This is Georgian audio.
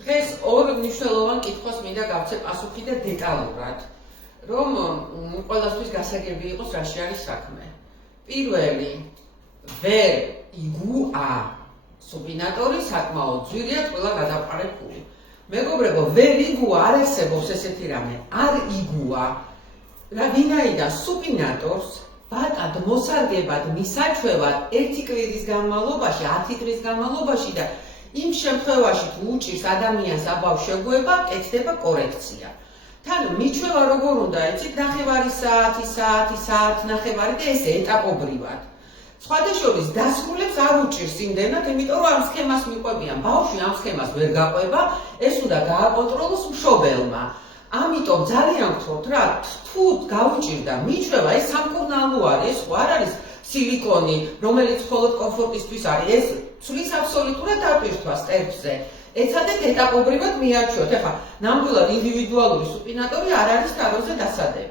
დღეს ორ მნიშვნელოვან კითხვას მინდა გავცე პასუხი და დეტალურად, რომ ყველასთვის გასაგები იყოს რაში არის საქმე. პირველი, ვერ იგუა სუპინატორი საკმაოდ ძვირია ყველა გადაყარებული. მეგობრებო, ვერ იგუა არ არსებობს ესეთი რამე, არ იგუა. ვინაიდან სუპინატორს ბატად მოსარგებად მისაჩვევად 1 კვირის განმავლობაში, 10 დღის განმავლობაში და იმ შემთხვევაში თუ უჭირს ადამიანს აბავშვებობა, კეთდება კორექცია. თან მიჩვევა როგორ უნდა იცით, ნახევარი საათი, ნახევარი და ესე ეტაპობრივად. სხვადასხვა დასრულებს არ უჭირს იმდენად, იმიტომ რომ ამ სქემას მიყვებიან. ბავშვი ამ სქემას ვერ გაყვება, ეს უნდა გააკონტროლოს მშობელმა. ამიტომ ძალიან გთხოვთ რა, თუ გაუჭირდა მიჩვევა, ეს სამკურნალო არის, ეს არ არის სილიკონი, რომელიც მხოლოდ კომფორტისთვის არის, ეს ცვლის აბსოლუტურად დაპირთვას ტერფზე. ეცადეთ ეტაპობრივად მიაჩვიოთ. ეხლა ნამდვილად ინდივიდუალური სუპინატორი არ არის თაროზე დასადები.